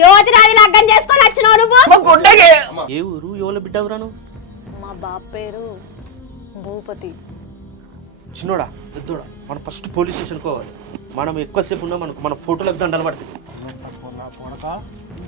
యువతిరాది లగ్గం చేసుకొని వచ్చినావు నువ్వు. ఏ ఊరు ఎవరు బిడ్డవురా నువ్వు? మా బాబు పేరు భూపతి. చిన్నోడా పెద్దోడా మనం ఫస్ట్ పోలీస్ స్టేషన్ పోవాలి. మనం ఎక్కువసేపు ఉన్నా మనకు మన ఫోటోలకు దండలు పడుతుంది.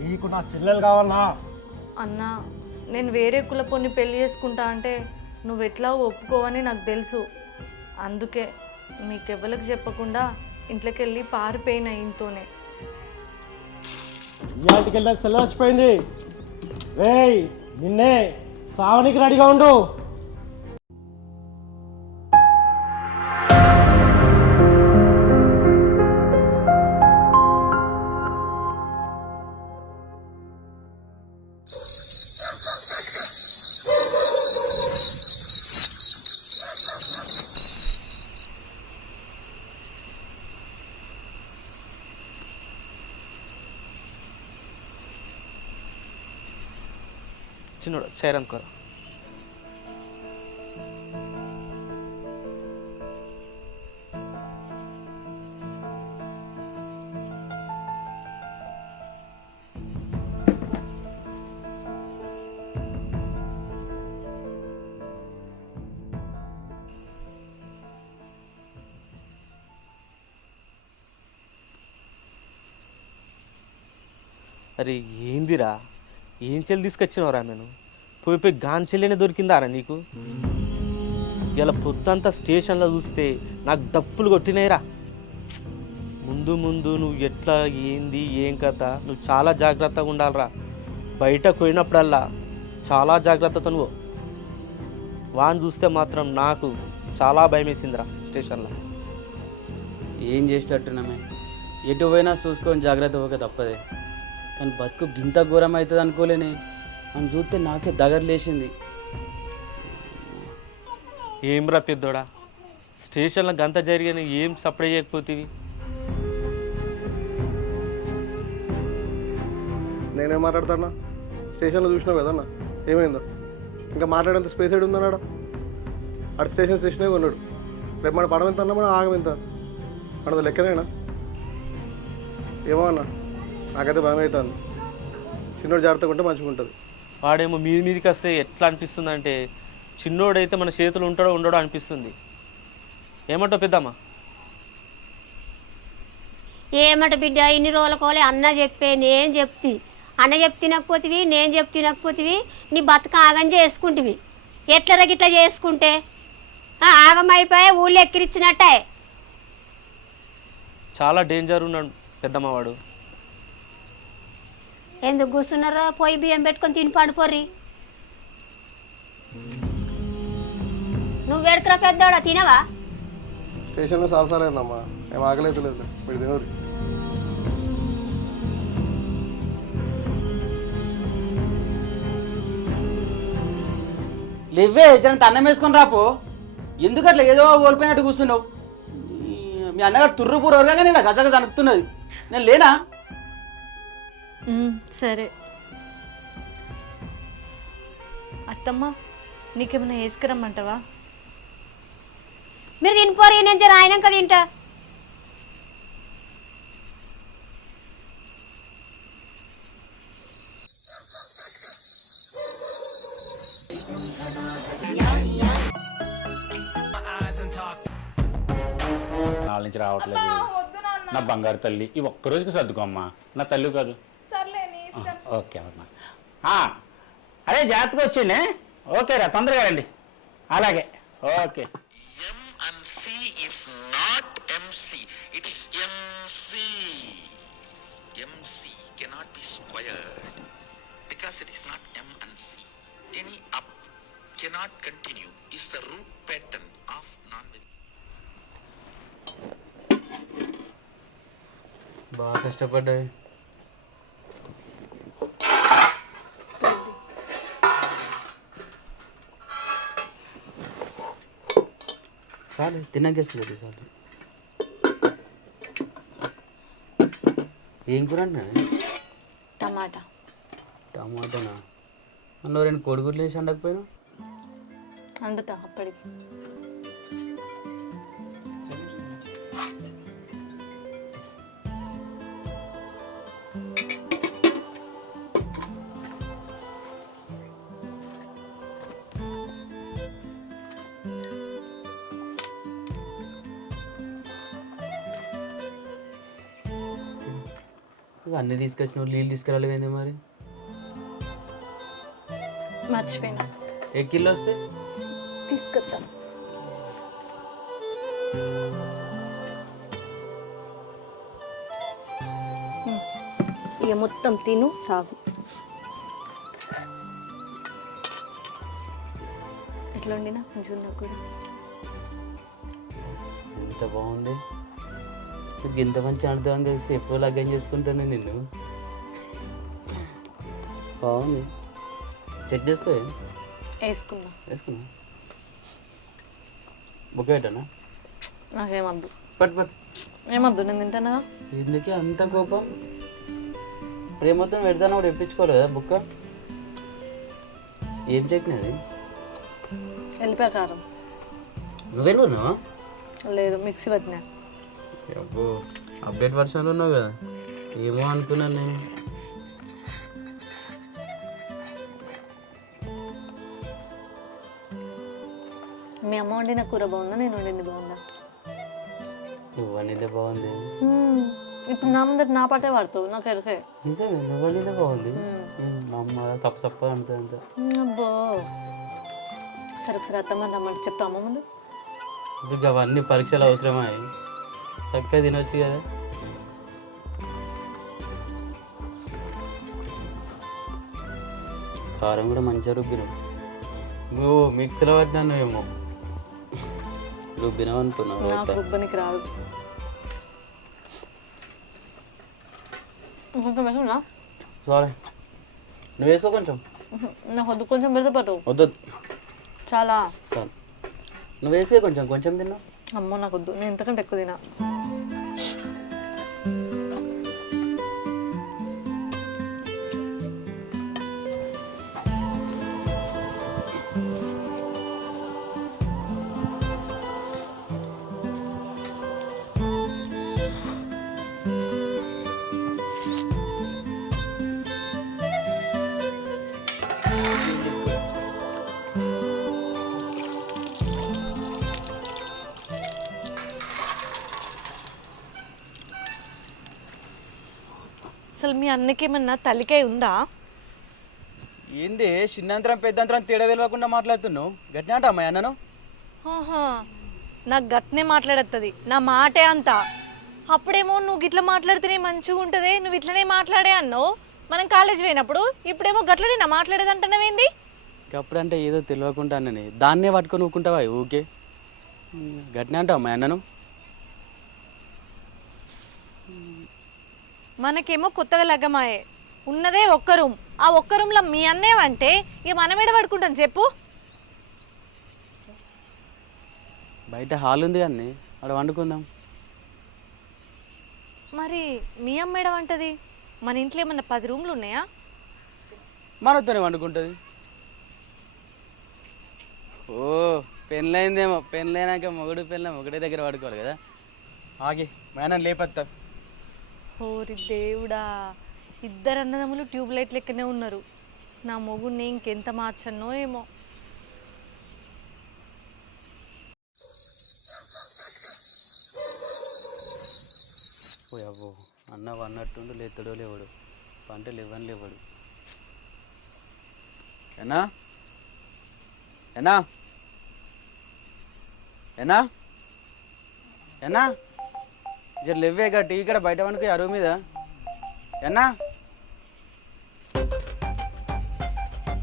నీకు నా చెల్లెలు కావాలా? అన్న నేను వేరే కులపోని పెళ్లి చేసుకుంటా అంటే నువ్వు ఎట్లా ఒప్పుకోవని నాకు తెలుసు. అందుకే మీకెవ్వరికి చెప్పకుండా ఇంట్లోకి వెళ్ళి పారిపోయిన ఇంతోనే. ఇంటికి వెళ్ళి చెల్లె వచ్చిపోయింది. రేయ్ నిన్నే సావనికి రెడీగా ఉండు. చిన్నోడా చైర్ అనుకోరా. అరే ఏందిరా, ఏం చెల్లి తీసుకొచ్చినవరా? నేను పోయి గాన్ చెల్లినే దొరికిందారా నీకు? ఇలా పొద్దంతా స్టేషన్లో చూస్తే నాకు దప్పులు కొట్టినాయిరా. ముందు ముందు నువ్వు ఎట్లా ఏంది ఏం కథ నువ్వు చాలా జాగ్రత్తగా ఉండాలిరా. బయటకు పోయినప్పుడల్లా చాలా జాగ్రత్తతో నువ్వు. వాడిని చూస్తే మాత్రం నాకు చాలా భయం వేసిందిరా స్టేషన్లో. ఏం చేసేటట్టున్నామే, ఎటు పోయినా చూసుకొని జాగ్రత్త పోక తప్పదే. కానీ బతుకు గింత ఘోరం అవుతుంది అనుకోలేని అని చూస్తే నాకే దగ్గరలేసింది. ఏంరా పెద్దోడా, స్టేషన్లో గంత జరిగిన ఏం సప్లై చేయకపోతేవి? నేనేం మాట్లాడతానా? స్టేషన్లో చూసినావు కదన్నా ఏమైందో. ఇంకా మాట్లాడేంత స్పేస్ ఏడు ఉందన్నాడు. అటు స్టేషనే కొన్నాడు. రేపు మన పడవ ఎంత అన్నా మన ఆగం ఎంత మనది లెక్కనేనా? ఏమో అన్న నాకైతే భయం అవుతుంది. చిన్నోడు జాగ్రత్తగా ఉంటే మంచిగా ఉంటుంది. వాడేమో మీదికి వస్తే ఎట్లా అనిపిస్తుంది అంటే చిన్నోడైతే మన చేతులు ఉంటాడో ఉండడో అనిపిస్తుంది. ఏమంటావు పెద్దమ్మా? ఏమంట బిడ్డ, ఇన్ని రోజుల కోలే అన్న చెప్పే నేను చెప్తి. అన్న చెప్తే తినకపోతివి, నేను చెప్తే తినకపోతివి. నీ బతుక ఆగం చేసుకుంటువి. ఎట్లరా గిట్లా చేసుకుంటే ఆగం అయిపోయి ఊళ్ళో ఎక్కిరిచ్చినట్టే. చాలా డేంజర్ ఉన్నాడు పెద్దమ్మ వాడు. ఎందుకు కూర్చున్నారో పోయి బియ్యం పెట్టుకొని తిని పడిపోర్రి. నువ్వు పెడుతురా పెద్దోడా, తినవా? స్టేషన్లో సాలసాలేదమ్మా, ఏం ఆకలేదు లేదు. మీరు తినరు. లేవే జనంత అన్నం వేసుకొని రాపో. ఎందుకు అట్లా ఏదో ఓడిపోయినట్టు కూర్చున్నావు? మీ అన్నగారు తుర్రు పూర్వగా నేను గజగజ అనుకుతున్నది. నేను లేనా? సరే అత్తమ్మ, నీకేమైనా వేసుకురమ్మంటావా? మీరు తినిపోరు, నేను జర ఆయనక తింటా. నాలుగు నుంచి రావట్లేదు. నా బంగారు తల్లి, ఈ ఒక్కరోజుకి సర్దుకోమ్మా. నా తల్లి కాదు. ఓకే అమ్మా. అరే జాగ్రత్తగా వచ్చిండే. ఓకే రా, తొందరగా రండి. అలాగే okay. M&C is not MC. It is MC. MC cannot be squared because it is not M&C. Any up cannot continue is the root pattern of non-veg. బాగా కష్టపడ్డాయి. చాలు తిన్నాకేసుకోలేదు. చాలు. ఏం కూర అంటున్నా? టమాటా. టమాటానా? అన్న రెండు కోడిగుడ్లు వేసి వండకపోయినా? వండుతా అప్పటికి. అన్నీ తీసుకొచ్చిన నీళ్ళు తీసుకురాలేవేంది మరి? మర్చిపోయినా, ఏ కిలో వస్తే తీసుకొస్తా. ఇక మొత్తం తిను తాగు. ఎట్లా వండినా మంచిగా ఉన్నా కూడా. ఎంత బాగుంది. నీకు ఎంత మంచి ఆడుతుందని తెలిసి ఎప్పుడు లగ్గం చేసుకుంటాను నిన్ను. బాగుంది. చెక్ చేసుకో. వేసుకున్నా. వేసుకున్నా. బుక్ పెట్టానా? నాకేమద్దు. పట్టు పట్టు. ఏమద్దు, నేను తింటానా. ఎందుకే అంత కోపం? ప్రేమతో పెడతాను కూడా తెప్పించుకోలేదా బుక్క? ఏం చట్నీ అది? వెళ్ళిపోయా కారం. నువ్వెళ్ళున్నావా? లేదు, మిక్సీ పట్టినా. అబ్బో, అప్డేట్ వర్షన్లో ఉన్నావు కదా, ఏమో అనుకున్నాను నేను. మీ అమ్మ వండిన కూర బాగుందా, నేను వండింది బాగుందా? నువ్వు అనేది బాగుంది. ఇప్పుడు నా ముందర నా పాటే పడతావు, నాకు తెలిసే. నిజమే, నువ్వు అనేది బాగుంది. మా అమ్మ సప్ప సప్ప అంత. అబ్బో, సరే ఒకసారి అత్తమ్మ రమ్మంటే చెప్తా అమ్మ ముందు. ఇప్పుడు అవన్నీ పరీక్షలు అవసరమా? చక్కగా తినొచ్చు కదా. కారం కూడా మంచిగా రుబ్బినావు. నువ్వు మిక్సీలో పట్టినాను ఏమో రుబ్బినావు అనుకున్నావు. నాకు రుబ్బనికి రాదు. ఇంకొంచెం వేసుకున్నా. సరే, నువ్వు వేసుకో కొంచెం. నాకు వద్దు, కొంచెం పెడితే పట్టు. వద్దు, చాలా. సరే నువ్వు వేసుకో కొంచెం. కొంచెం తిన్నావు. అమ్మో నాకు వద్దు, నేను ఇంతకంటే ఎక్కువ తినా. అసలు మీ అన్నకేమన్నా తలికాయ ఉందా? ఏంది చిన్నంతరం పెద్దంతరం తేడా తెలియకుండా మాట్లాడుతున్నావు? గట్టినా అంట అమ్మాయి అన్నను. నాకు గట్నే మాట్లాడుతుంది, నా మాటే అంతా. అప్పుడేమో నువ్వు గిట్లా మాట్లాడితేనే మంచిగా ఉంటుంది, నువ్వు ఇట్లనే మాట్లాడే అన్నావు మనం కాలేజ్ పోయినప్పుడు. ఇప్పుడేమో గట్లనే నా మాట్లాడేది అంటున్నావేంది? అప్పుడంటే ఏదో తెలియకుండా అన్నని దాన్నే పట్టుకొని ఊకుంటావా? ఓకే, గట్టినా అంట అమ్మాయి అన్నను. మనకేమో కొత్తగా లగ్గమాయే, ఉన్నదే ఒక్క రూమ్. ఆ ఒక్క రూమ్లో మీ అన్నేవంటే ఇక మనం ఏడ పడుకుంటాం చెప్పు? బయట హాల్ ఉంది కానీ అక్కడ వండుకుందాం. మరి మీ అమ్మ ఏడ వంటది? మన ఇంట్లో ఏమన్నా 10 రూమ్లు ఉన్నాయా? మనతోనే వండుకుంటుంది. ఓ పెళ్ళైందేమో, పెళ్ళైనాక మొగుడు పెళ్ళం ఒకటే దగ్గర పడుకోవాలి కదా. ఆగి మేనని లేపత్తా. ఓరి దేవుడా, 2 అన్నదమ్ములు ట్యూబ్ లైట్ లెక్కనే ఉన్నారు. నా మొగుడిని ఇంకెంత మార్చన్నో ఏమో. అవ్వో, అన్న అన్నట్టుండు లేతాడో లేవాడు, పంటలు ఇవ్వని లేవాడు. ఏనా ఏనా ఏనా ఏనా జర లేవేగా, టీవీ ఇక్కడ బయట వనుకో అరువు మీద. ఏనా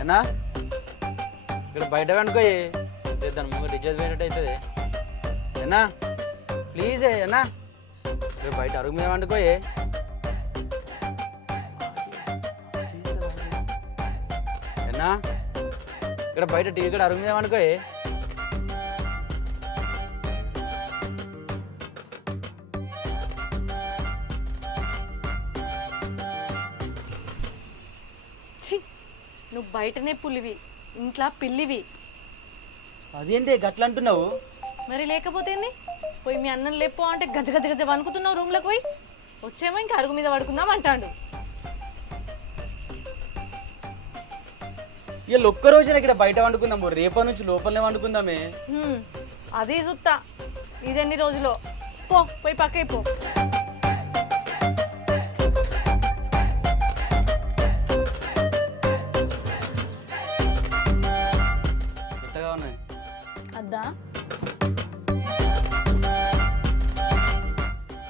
ఏనా ఇక్కడ బయట వనుకోయి, దాని ముందు డిజైన్ పోయినట్టు అవుతుంది. ఏనా ప్లీజ్ ఏనా ఇక్కడ బయట అరుగు మీద వండుకోయే. ఏనా ఇక్కడ బయట టీవీ ఇక్కడ అరుగు మీద వండుకోయే. నువ్వు బయటనే పులివి, ఇంట్లో పిల్లివి. అదేంటి గట్ల అంటున్నావు? మరి లేకపోతే ఏంది? పోయి మీ అన్నం లేపో అంటే గజ గజ గజ వణుకుతున్నావు రూమ్లోకి పోయి. వచ్చేమో ఇంకా అరుగు మీద పడుకుందాం అంటాడు. ఇవాళ ఒక్కరోజున ఇక్కడ బయట వండుకుందాం, రేపటి నుంచి లోపలనే వండుకుందామే. అది చూస్తా ఇదెన్ని రోజులో. పోయి పక్కకి పో.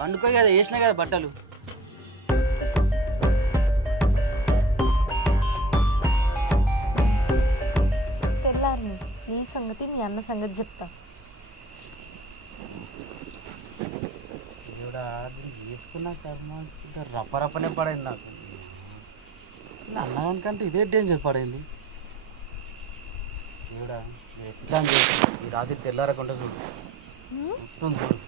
పండుకో కదా, వేసినా కదా బట్టలు. తెల్లారిని నీ సంగతి మీ అన్న సంగతి చెప్తా. దేవుడా, వేసుకున్నా కర్మ రప్పరప్పనే పడైంది నాకు. అన్నగానికంటే ఇదే డేంజర్ పడైంది. దేవుడా, ఎట్లా అని చెప్పి ఈ రాత్రి తెల్లారకుండా చూడు, మొత్తం చూడు.